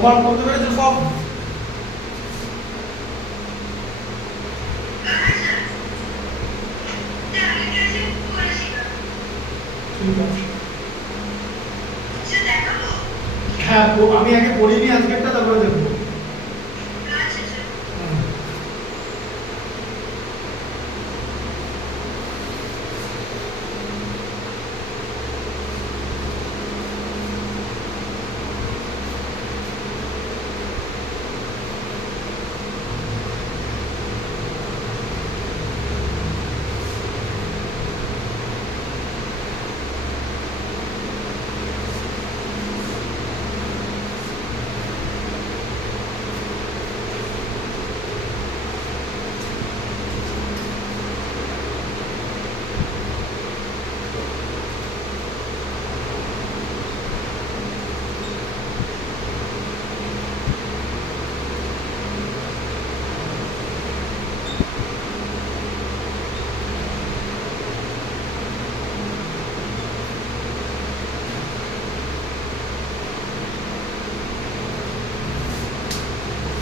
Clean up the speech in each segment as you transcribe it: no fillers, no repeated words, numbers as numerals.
প্রমাণ করতে পেরেছো সব? ঠিক আছে, হ্যাঁ আমি আগে পড়িনি আজকেরটা, তারপরে দেখবো।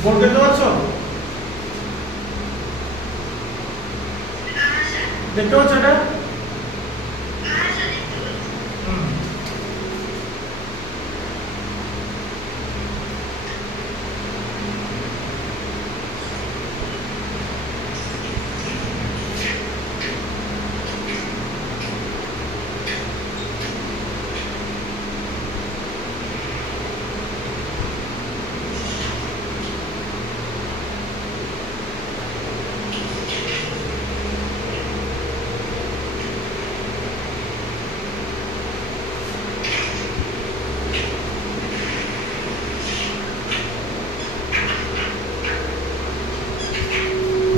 বোর্ড দেখতে পাচ্ছ? দেখতে পাচ্ছ এটা?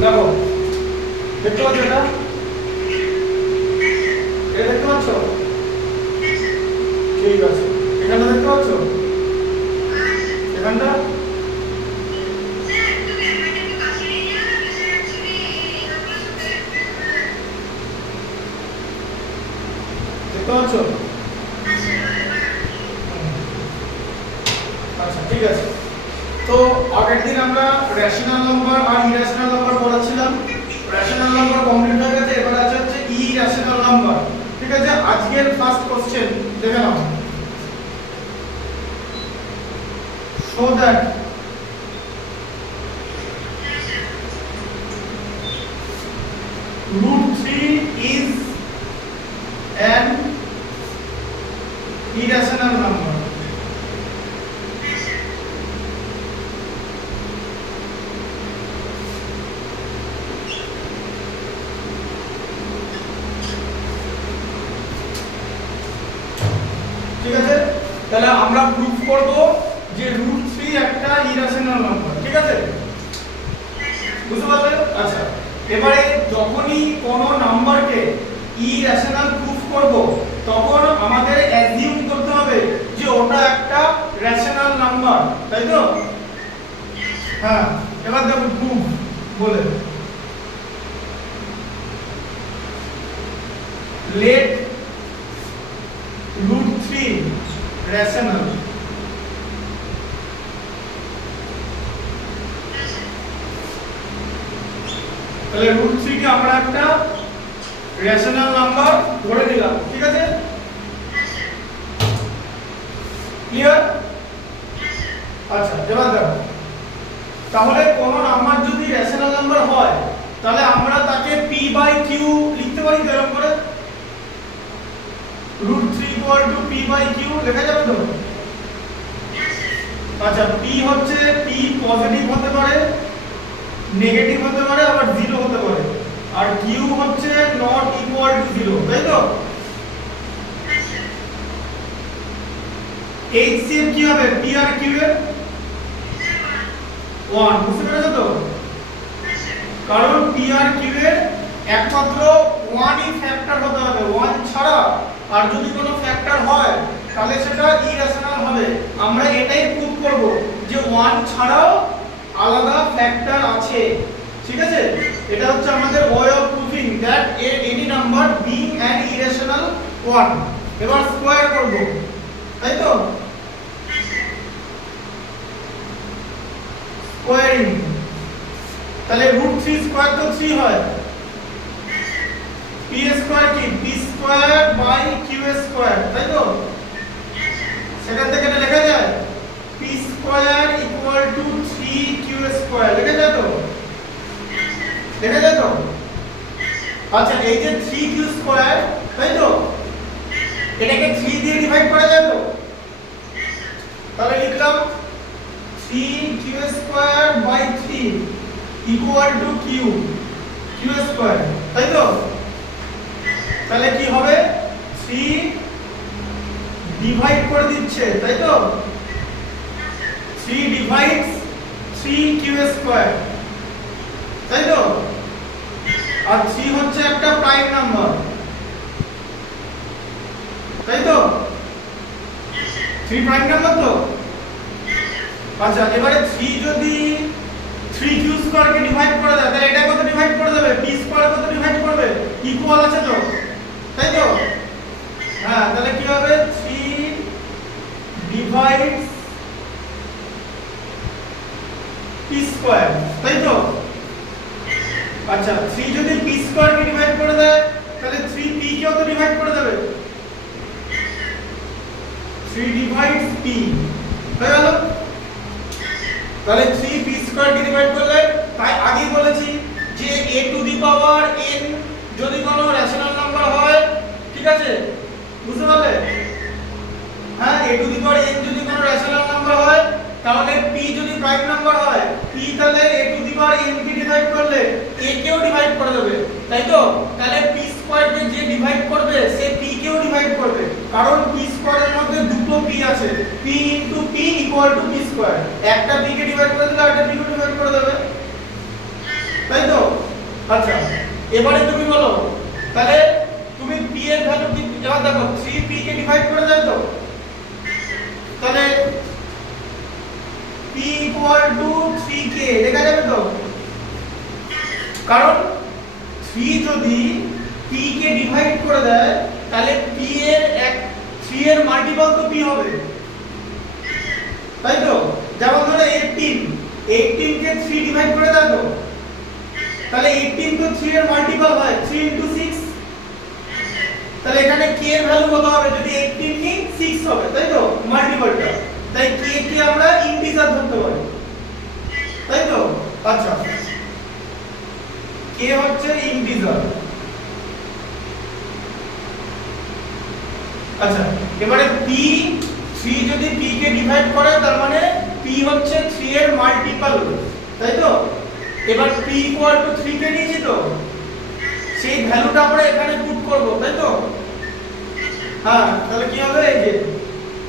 দেখো, দেখতে পাচ্ছ এটা? এটা দেখতে পাচ্ছ? ঠিক আছে, এখানটা দেখতে পাচ্ছ? এখানটা দেখতে পাচ্ছ? আচ্ছা ঠিক আছে। তো আগের দিন আমরা রেশনাল নাম্বার আর ইরেশনাল নাম্বার পড়াচ্ছিলাম। রেশনাল নাম্বার কমপ্লিট হয়ে গেছে, এবার আছে হচ্ছে ইরেশনাল নাম্বার। ঠিক আছে, আজকের ফার্স্ট কোশ্চেন দেখে নাও। Show that √3 is an irrational number. ঠিক আছে, তাহলে আমরা প্রুফ করব যে √3 একটা ইরেশনাল নাম্বার। ঠিক আছে, বুঝতে পারলে? আচ্ছা, এবারে যখনই কোন নাম্বারকে ইরেশনাল প্রুফ করব তখন আমাদের অ্যাজিউম করতে হবে যে ওটা একটা রেশনাল নাম্বার, তাই তো? হ্যাঁ, এবার দেখো প্রুফ বলে, লেট √3 রেশনাল। তাহলে √3 কে আমরা একটা রেশনাল নাম্বার ধরে নিলাম। ঠিক আছে, ক্লিয়ার? আচ্ছা, এবার দেখো, তাহলে কোন নাম্বার যদি রেশনাল নাম্বার হয় তাহলে আমরা তাকে p/q লিখতে পারি এরকম করে, √3 = p/q লেখা যাবে তো? আচ্ছা, p হচ্ছে p পজিটিভ হতে পারে, নেগেটিভ হতে পারে, আবার 0 হতে পারে, আর q হচ্ছে নট ইকুয়াল টু 0, তাই তো? HCF কি হবে? p আর q এর 1, বুঝতে পেরেছো তো? কারণ p আর q এর একমাত্র 1 ই ফ্যাক্টর হতে হবে, 1 ছাড়া আর যদি কোনো ফ্যাক্টর হয় তাহলে সেটা ইরেশনাল হবে। আমরা এটাই প্রুফ করব যে 1 ছাড়াও আলাদা ফ্যাক্টর আছে। ঠিক আছে, এটা হচ্ছে আমাদের way of proofing that any number being an irrational 1। এবার স্কয়ার করব, তাই তো? স্কোয়ারিং, তাহলে রুট 3 স্কোয়ার তো 3 হয়, পি স্কোয়ার কি P square by Q square, তাই তো? সেখান থেকে এটা লেখা যায় P square equal to 3 Q square, লেখা যায় তো? লেখা যায় তো? আচ্ছা, এই যে 3 কিউ স্কোয়ার, তাই তো? এটাকে 3 দিয়ে ডিভাইড করা যায় তো? তাহলে লিখলাম 3 Q square by 3 equal to Q square, তাই তো? তাহলে কি হবে 3 ডিভাইড করে দিচ্ছে, তাই তো? 3 ডিভাইডস 3 কিউ স্কোয়ার, তাই তো? আর 3 হচ্ছে একটা প্রাইম নাম্বার, তাই তো? 3 প্রাইম নাম্বার তো? আচ্ছা, এবারে 3 যদি 3 কিউ স্কয়ারকে ডিভাইড করে দেয়, তাহলে এটা কত ডিভাইড করে দেবে? পি স্কয়ার কত ডিভাইড করবে? ইকুয়াল আছে তো, তাই তো? হ্যাঁ, তাহলে কি হবে 3 ডিভাইডস পি স্কয়ার, তাই তো? আচ্ছা, 3 যদি পি স্কয়ারকে ডিভাইড করে দেয়, তাহলে 3 পি কেও তো ডিভাইড করে দেবে, 3 ডিভাইডস পি, হয়ে গেল? তাহলে 3 পি স্কয়ার কে ডিভাইড করলে, তাই আগেই বলেছি যে a to the power n যদি কোনো রেশনাল নাম্বার হয়, ঠিক আছে? বুঝতে পারলে? হ্যাঁ, a to the power n যদি কোনো রেশনাল নাম্বার হয়, তাহলে p যদি প্রাইম নাম্বার হয়, p তাহলে a to the power n K divide করলে a কেও ডিভাইড করে দেবে, তাই তো? তাহলে p স্কয়ার কে যে ডিভাইড করবে সে p কেও ডিভাইড করবে, কারণ p স্কয়ারের মধ্যে দুটো p আছে, p into p equal to p square, একটা p কে ডিভাইড করে দিলে আরেকটা p কে ডিভাইড করে দেবে, তাই তো? আচ্ছা, এবারে তুমি বলো, তাহলে তুমি p এর ভ্যালু কি? এবার দেখো 3 p কে ডিভাইড করে দেয় তো, তাহলে p ইকুয়াল টু 3k লেখা যাবে তো? কারণ 3 যদি p কে ডিভাইড করে দেয়, তাহলে p এর 3 এর মাল্টিপল তো p হবে, তাই তো? যেমন ধরো 18 কে 3 ডিভাইড করে দাও তো, তাহলে 18 তো 3 এর মাল্টিপল হয়, 3 ইনটু 6, তাহলে এখানে k এর ভ্যালু কত হবে? যদি 18 নিই 6 হবে, তাই তো? মাল্টিপলটা, তাই k কে আমরা ইন্টিজার ধরতে পারি, তাই তো? আচ্ছা, k হচ্ছে ইন্টিজার। আচ্ছা, এবারে p 3 যদি p কে ডিভাইড করে, তার মানে p হচ্ছে 3 এর মাল্টিপল, তাই তো? এবার p ইকুয়াল টু 3 কে নিয়েছি তো, সেই ভ্যালুটা আমরা এখানে পুট করব, তাই তো? হ্যাঁ, তাহলে কি হবে? এই যে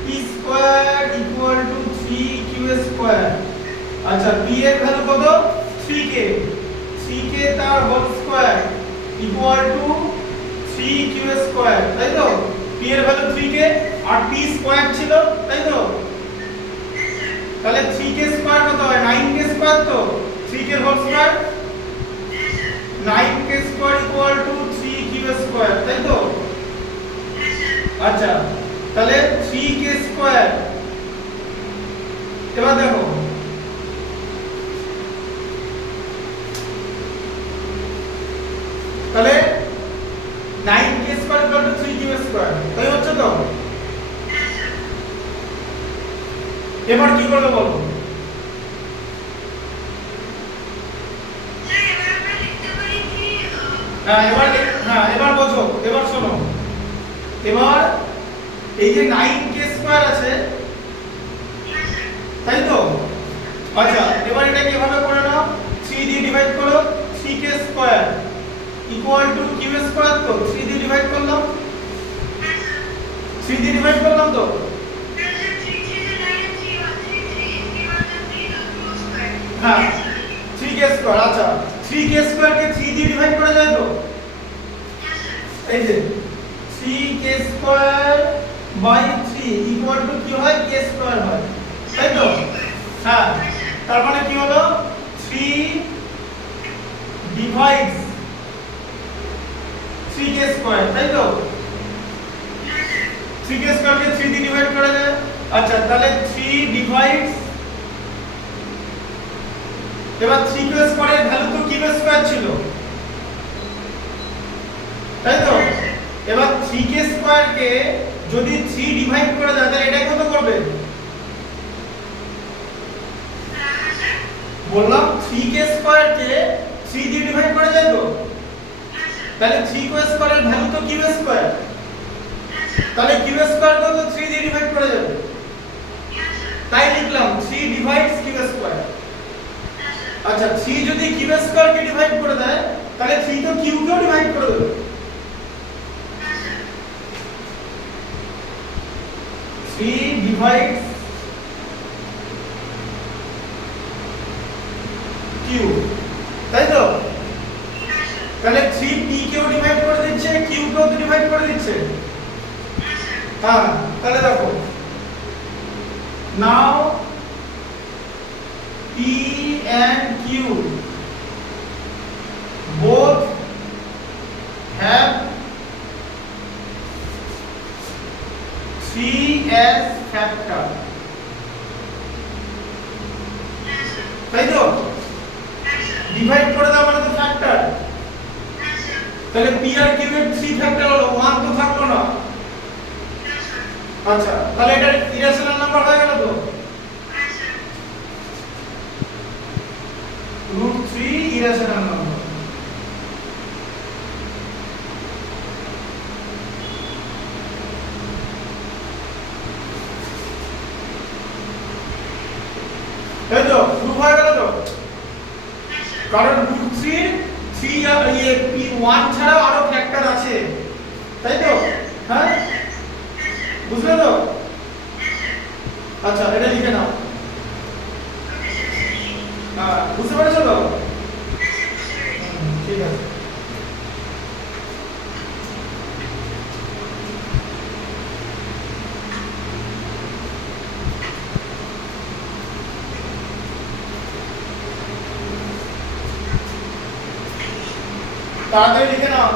p square equal to 3q square. আচ্ছা, p এর ভ্যালু কত? 3k, তার whole square equal to 3q square, তাই তো? p এর ভ্যালু 3k আর p স্কয়ার ছিল, তাই তো? তাহলে 3k স্কয়ার কত হয়? 9k স্কয়ার তো? 3k এর whole square 9k square equal to 3q square, তাই তো? আচ্ছা, তাহলে 3k স্কয়ার, এবার দেখো তাহলে 9k square equal to 3q square, তাই হচ্ছে তো? এবার কি করবে বলো? এবার বোঝো, এবার শোনো, এবার এই যে 9k স্কয়ার আছে, তাই তো? আচ্ছা, এবার এটাকে এভাবে করে নাও, 3 দিয়ে ডিভাইড করো, 3k square equal two q square, তো 3 দিয়ে ডিভাইড করলাম, 3 দিয়ে ডিভাইড করলাম তো? হ্যাঁ, 3k স্কয়ার। আচ্ছা, 3k স্কয়ার কে 3 দিয়ে ডিভাইড করা যায় তো? এই যে 3k square by 3 equal to কি হয়? k স্কয়ার হয়, তাই তো? হ্যাঁ, তার মানে কি হলো? 3 ডিভাইডস 3k স্কয়ার, তাই তো? 3k স্কয়ার কে 3 দিয়ে ডিভাইড করা যায়। আচ্ছা, তাহলে 3 ডিভাইডস এবার 3 কিউ স্কয়ারের ভ্যালু তো কিউ স্কয়ার ছিল, তাই তো? এবার 3k স্কয়ারকে যদি 3 ডিভাইড করে দেয় তাহলে এটা কত করবে? বললাম 3k স্কয়ারকে 3 দিয়ে ডিভাইড করে যায় তো, তাহলে 3k স্কয়ারের ভ্যালু তো কিউ স্কয়ার, তাহলে কিউ স্কয়ার কত 3 দিয়ে ডিভাইড করে যাবে, তাই লিখলাম 3 ডিভাইডস কিউ স্কয়ার। আচ্ছা 3 যদি কিউ স্কয়ারকে ডিভাইড করে দেয় তাহলে 3 তো কিউ কেও ডিভাইড করে দেবে, 3 ডিভাইডস কিউ, তাই তো? তাহলে 3 p কেও ডিভাইড করে দিচ্ছে, কিউ কেও ডিভাইড করে দিচ্ছে। হ্যাঁ, তাহলে দেখো নাও p and q both have 3 as factor, তাই তো? ডিভাইড করে দাও মানে তো ফ্যাক্টর, তাহলে p আর q এর 3 ফ্যাক্টর হলো 1 তো থাকলো না। আচ্ছা তাহলে এটা ইরেশনাল নাম্বার হয়ে গেল তো, √3 ইরেশনাল নাম্বার। এই তো প্রুফ হয়ে গেল তো, কারণ √3 3 আর এই p1 ছাড়াও আরো ফ্যাক্টর আছে, তাই তো? হ্যাঁ বুঝলে তো? আচ্ছা এটা লিখে নাও। হ্যাঁ বুঝতে পেরেছো তো? ঠিক আছে। তাড়াতাড়ি লিখে নাও।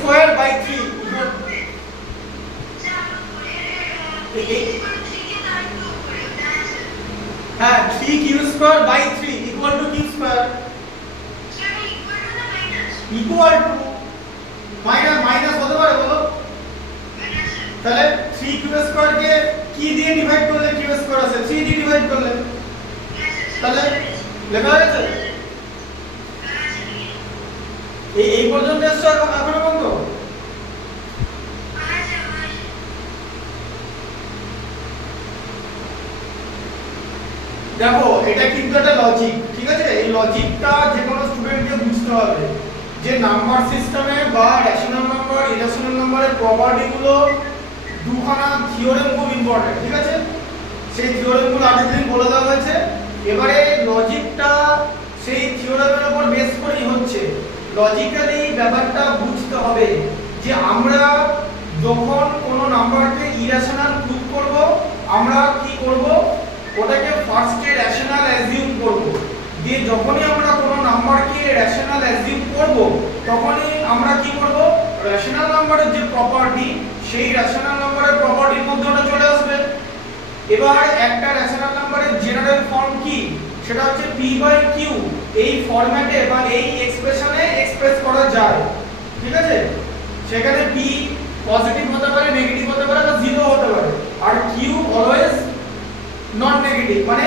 স্কয়ার বাই 3 হ্যাঁ 3q square by 3 equal to Q square equal to minus হতে পারে বলো তাহলে 3q স্কয়ার কে কি দিয়ে ডিভাইড করলে q স্কয়ার আছে 3 দিয়ে ডিভাইড করলে তাহলে লেখা হয়েছে এই পর্যন্ত এসছো এখনো পর্যন্ত দেখো এটা কিন্তু একটা লজিক ঠিক আছে এই লজিকটা যে কোনো স্টুডেন্টকে বুঝতে হবে যে নাম্বার সিস্টেমে বা রেশনাল নাম্বার ইরেশনাল নাম্বারের প্রপার্টি গুলো দুখানা থিওরেম খুব ইম্পর্টেন্ট ঠিক আছে সেই থিওরেম গুলো আগের দিন বলে দেওয়া হয়েছে এবারে লজিকটা সেই থিওরেমের উপর বেস করেই হচ্ছে লজিক্যালি ব্যাপারটা বুঝতে হবে যে আমরা যখন কোনো নাম্বারকে ইরেশনাল প্রুভ করব আমরা কি করব ওটাকে ফার্স্টে রেশনাল অ্যাজিউম করব দিয়ে যখনই আমরা কোনো নাম্বারকে রেশনাল অ্যাজিউম করব তখনই আমরা কি করব রেশনাল নাম্বারের যে প্রপার্টি সেই রেশনাল নাম্বারের প্রপার্টির মধ্যে ওটা চলে আসবে এবার একটা রেশনাল নাম্বারের জেনারেল ফর্ম কি সেটা হচ্ছে p/q এই ফরম্যাটে বা এই এক্সপ্রেশনে এক্সপ্রেস করা যায় ঠিক আছে সেখানে p পজিটিভ হতে পারে নেগেটিভ হতে পারে বা জিরো হতে পারে আর q অলওয়েজ নন নেগেটিভ মানে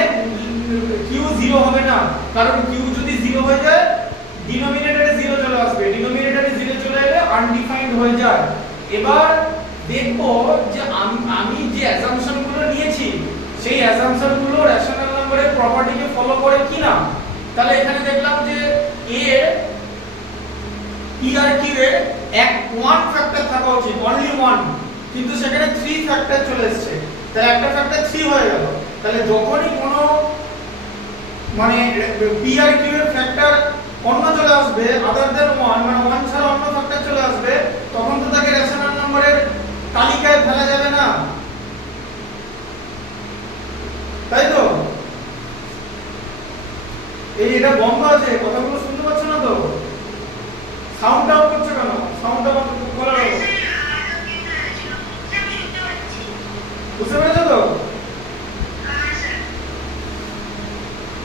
q জিরো হবে না কারণ q যদি জিরো হয়ে যায় ডিনোমিনেটরে জিরো চলে আসবে ডিনোমিনেটরে জিরো চলে এলে আনডিফাইন্ড হয়ে যায় এবার দেখবো যে আমি যে অ্যাসাম্পশন গুলো নিয়েছি সেই অ্যাসাম্পশন গুলো রেশনাল নাম্বারের প্রপার্টিকে ফলো করে কিনা তাহলে এখানে দেখলাম যে a এর p আর q এর ওয়ান ফ্যাক্টর থাকা উচিত অনলি ওয়ান কিন্তু সেখানে 3 ফ্যাক্টর চলে এসেছে তাহলে একটা ফ্যাক্টর 3 হয়ে গেল তাহলে যখনই কোনো মানে p আর q এর ফ্যাক্টর অন্য চলে আসবে আদার দেন 1 মানে 1 ছাড়া অন্য ফ্যাক্টর চলে আসবে তখন তো তাকে রেশনাল নাম্বারের তালিকায় ফেলা যাবে না তাই তো এটা বন্ধ আছে কথাগুলো শুনতে পাচ্ছ না তো সাউন্ড আউট করছে কেন সাউন্ড আউট করে দাও বুঝতে পেরেছো তো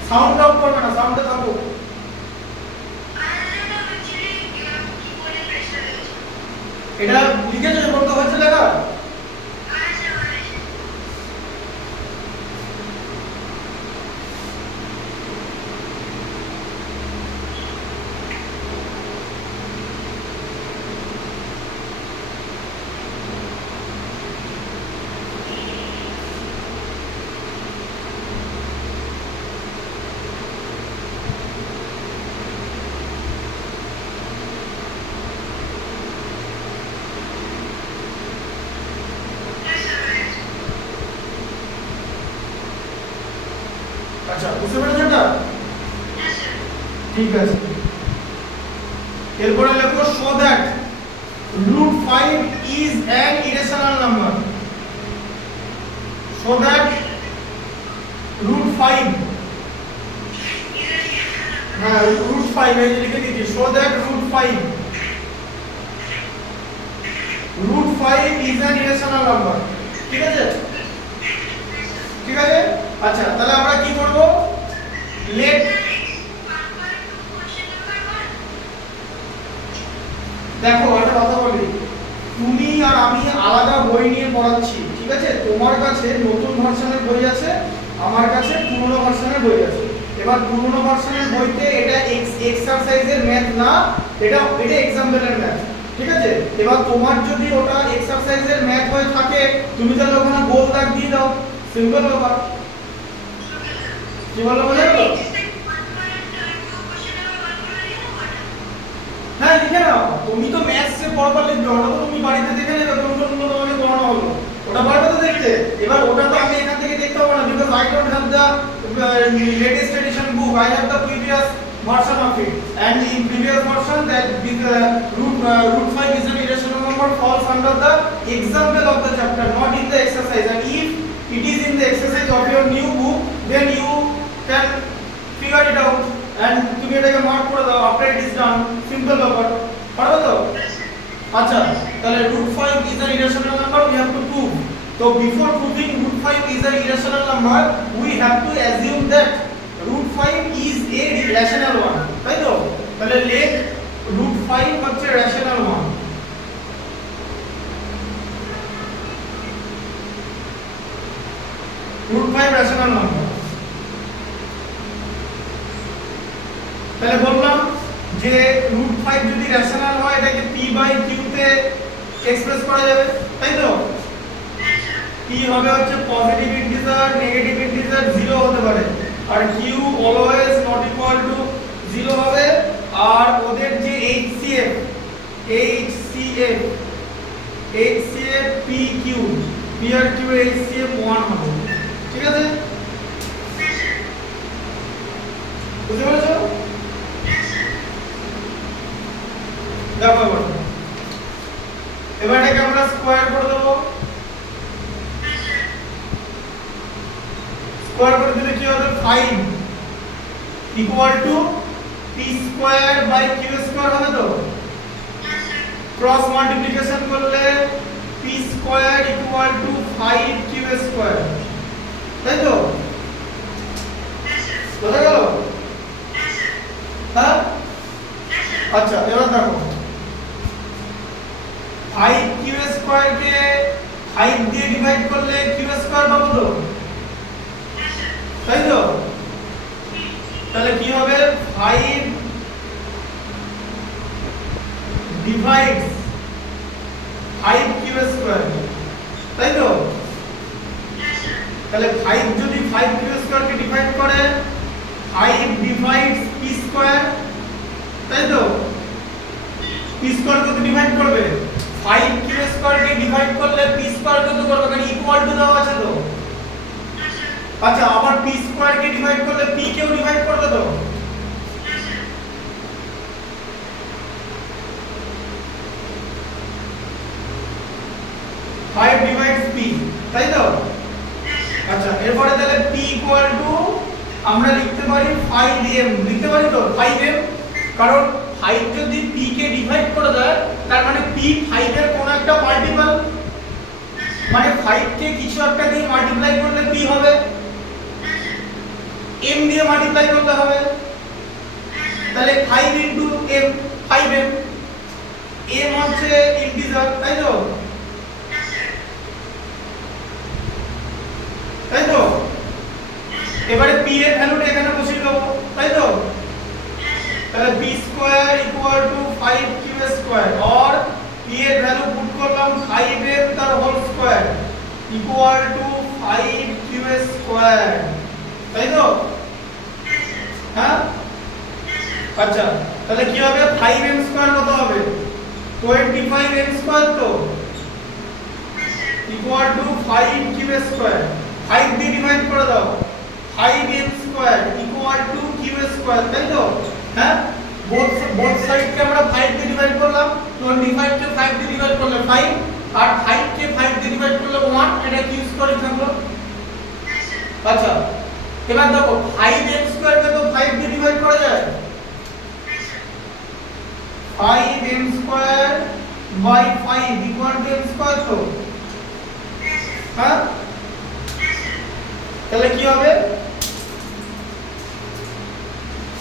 সাউন্ড আউট করবে না সাউন্ডে থাকো এটা লিখেছো যে বন্ধ হচ্ছে লেখা আচ্ছা বুঝতে পেরেছো এটা ঠিক আছে এরপরে লেখো show that √5 is an irrational number show that √5 হ্যাঁ √5 এই যে লিখে দিয়েছি show that √5 is an irrational number ঠিক আছে ঠিক আছে আচ্ছা তাহলে আমরা কি করব লেট দেখো একটা কথা বলি তুমি আর আমি আলাদা বই নিয়ে পড়াচ্ছি ঠিক আছে তোমার কাছে নতুন ভার্সনের বই আছে আমার কাছে পুরনো ভার্সনের বই আছে এবার পুরনো ভার্সনের বইতে এটা এক্সারসাইজের ম্যাথ না এটা এক্সাম্পলের ম্যাথ ঠিক আছে এবার তোমার যদি ওটা এক্সারসাইজের ম্যাথ হয়ে থাকে তুমি তাহলে ওখানে গোল দাগ দিয়ে দাও সিম্পল ব্যাপার কি বলবো বুঝলে তো হ্যাঁ লিখে নাও তুমি তো ম্যাথসে পড়বা লিখবে ওটা তো তুমি বাড়িতে দেখে নেবে কোন কোনগুলো তোমাকে পড়ানো হলো ওটা পারবে তো দেখতে এবার ওটা তো আমি এখান থেকে দেখতে পাবো না because I don't have the latest addition book I have the previous version of it and in previous version that √5 is an irrational number falls under the example of the chapter not in the exercise and if it is in the exercise of your new book then you can figure it out and তুমি এটাকে mark করে দাও after it is done simple ব্যাপার পারবে তো আচ্ছা, তাহলে √5 is an irrational number, we have to prove. So before proving √5 is an irrational number, we have to assume that √5 is a rational one. তাই তো? তাহলে let √5 হচ্ছে rational one. √5 rational number. তাহলে বললাম যে √5 যদি রেশনাল হয় এটাকে p/q তে এক্সপ্রেস করা যাবে, তাই তো? p হবে হচ্ছে পজিটিভ ইন্টিজার, নেগেটিভ ইন্টিজার 0 হতে পারে, আর q always not equal to 0 হবে, আর ওদের যে HCF pq p আর q HCF 1 হবে, ঠিক আছে? বুঝতে পেরেছো? দেখো এবার এটাকে আমরা স্কয়ার করে দেব। স্কয়ার করে দিলে কি হবে? 5 equal to p square by q square হবে তো? ক্রস মাল্টিপ্লিকেশন করলে p square equal to 5q square, তাই তো? বুঝা গেল? হ্যাঁ, আচ্ছা এবার দেখো 5q স্কয়ার কে 5 দিয়ে ডিভাইড করলে q স্কয়ার পাবো তো, তাই তো? তাহলে কি হবে? 5 ডিভাইডস 5q স্কয়ার, তাই তো? তাহলে 5 যদি 5q স্কয়ার কে ডিভাইড করে 5 ডিভাইডস p স্কয়ার, তাই তো? p স্কয়ার কত ডিভাইড করবে? 5q স্কয়ার কে ডিভাইড করলে p স্কয়ার কত করবে? কারণ ইকুয়াল টু দেওয়া আছে তো। আচ্ছা, আবার p স্কয়ার কে ডিভাইড করলে p কেও ডিভাইড করবে তো। ফাইভ ডিভাইডস p, তাই তো? আচ্ছা, এরপরে তাহলে p ইকুয়াল টু আমরা লিখতে পারি 5m, লিখতে পারি তো 5m, কারণ 5 যদি p কে ডিভাইড করে দেয় তার মানে p 5 এর কোন একটা মাল্টিপল, মানে 5 কে কিছু একটা দিয়ে মাল্টিপ্লাই করলে p হবে, m দিয়ে মাল্টিপ্লাই করতে হবে, তাহলে 5 ইনটু m, 5m, m হচ্ছে ইন্টিজার, তাই তো? তাই তো? এবারে p এর ভ্যালুটা এখানে বসিয়ে দেব, তাই তো? তাহলে p square equal to 5q square, और p এর ভ্যালু পুট করলাম 5m তার whole square equal to 5q square, তাই তো? হ্যাঁ, আচ্ছা তাহলে কি হবে? 5m স্কয়ার কত হবে? 25m স্কয়ার তো, ইকুয়াল টু 5q স্কয়ার, 5 দিয়ে ডিভাইড করে দাও, 5m square equal two q square, তাই তো? হ্যাঁ, বোথ সাইড কে আমরা 5 দিয়ে ডিভাইড করলাম, 25 কে 5 দিয়ে ডিভাইড করলে 5, আর 5 কে 5 দিয়ে ডিভাইড করলে 1, এটা q স্কয়ার থাকলো। আচ্ছা, এবার দেখো 5m স্কয়ার কে তো 5 দিয়ে ডিভাইড করা যায়, 5m square by 5 equal to m square তো। হ্যাঁ, তাহলে কি হবে?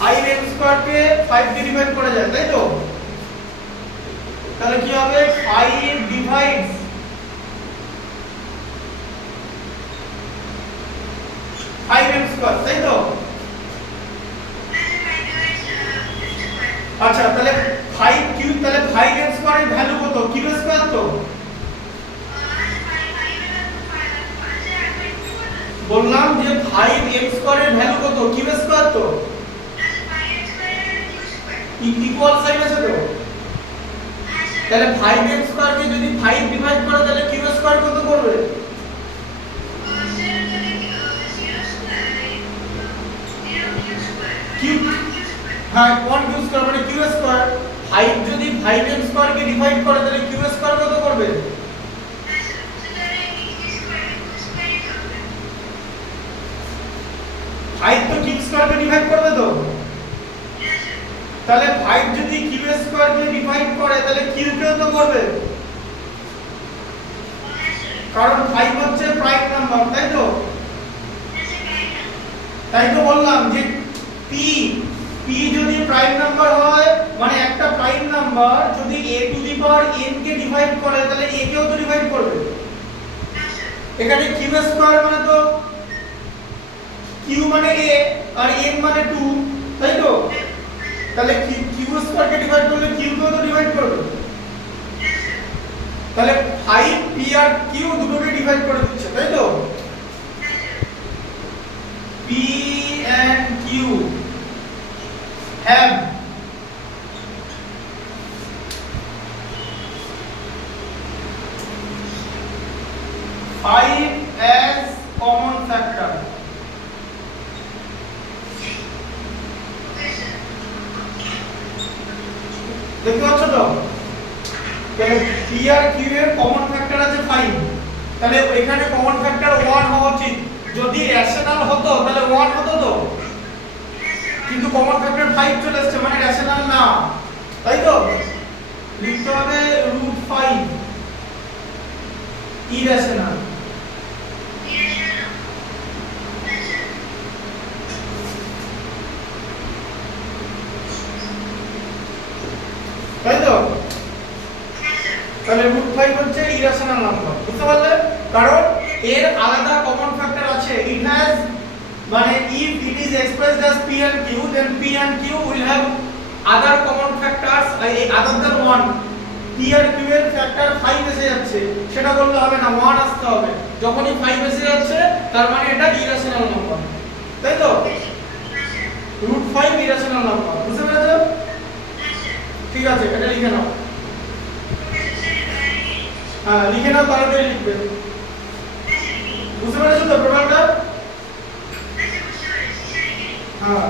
5m স্কয়ার কে 5 দিয়ে ডিভাইড করা যায়, তাই তো? তাহলে কি হবে? 5 ডিভাইডস 5m স্কয়ার, তাই তো? আচ্ছা, তাহলে 5q, তাহলে 5m স্কয়ারের ভ্যালু কত? q স্কয়ার তো। বললাম যে 5m স্কয়ারের ভ্যালু কত? q স্কয়ার তো। ইকুয়াল সাইন আছে তো, তাহলে 5m স্কয়ার কে যদি 5 ডিভাইড করে তাহলে q স্কয়ার কত করবে? q, হ্যাঁ 1q স্কয়ার মানে q স্কয়ার। 5 যদি 5m স্কয়ার কে ডিভাইড করে তাহলে q স্কয়ার কত করবে? 5 তো q স্কয়ার কে ডিভাইড করবে তো, তাহলে 5 যদি q স্কয়ার কে ডিভাইড করে তাহলে q কেও তো করবে। কারণ 5 হচ্ছে প্রাইম নাম্বার, তাই তো বললাম যে p p যদি প্রাইম নাম্বার হয় মানে একটা প্রাইম নাম্বার যদি a to the power n K divide করে তাহলে a কেও তো ডিভাইড করবে। এখানে q স্কয়ার মানে তো q মানে a আর n মানে 2, তাই তো? তাহলে q স্কয়ার কে ডিভাইড করলে q কেও তো ডিভাইড করবে। তাহলে 5 p আর q দুটোকে ডিভাইড করে দিচ্ছে, তাই তো? p and q have five as common factor। দেখতে পাচ্ছ তো? তাহলে p আর q এর কমন ফ্যাক্টর আছে 5, তাহলে এখানে কমন ফ্যাক্টর 1 হওয়া উচিত। যদি রেশনাল হতো তাহলে 1 হতো তো, কিন্তু কমন ফ্যাক্টর 5 চলে আসছে মানে রেশনাল না, তাই তো? লিখতে হবে √5 ইরেশনাল। তাই তো? তাহলে √5 হচ্ছে ইরেশনাল নাম্বার, বুঝতে পারলে? কারণ এর আলাদা কমন ফ্যাক্টর আছে। ইট হ্যাজ মানে if it is expressed as p and q then p and q will have other common factors other than 1। p R q এর ফ্যাক্টর 5 এসে যাচ্ছে, সেটা বললে হবে না, 1 আসতে হবে। যখনই 5 এসে যাচ্ছে তার মানে এটা ইরেশনাল নাম্বার, তাই তো? √5 ইরেশনাল নাম্বার, বুঝতে পেরেছো? ঠিক আছে, এটা লিখে নাও। হ্যাঁ লিখে নাও, তাড়াতাড়ি লিখবে। বুঝতে পেরেছো তো টোটালটা? হ্যাঁ।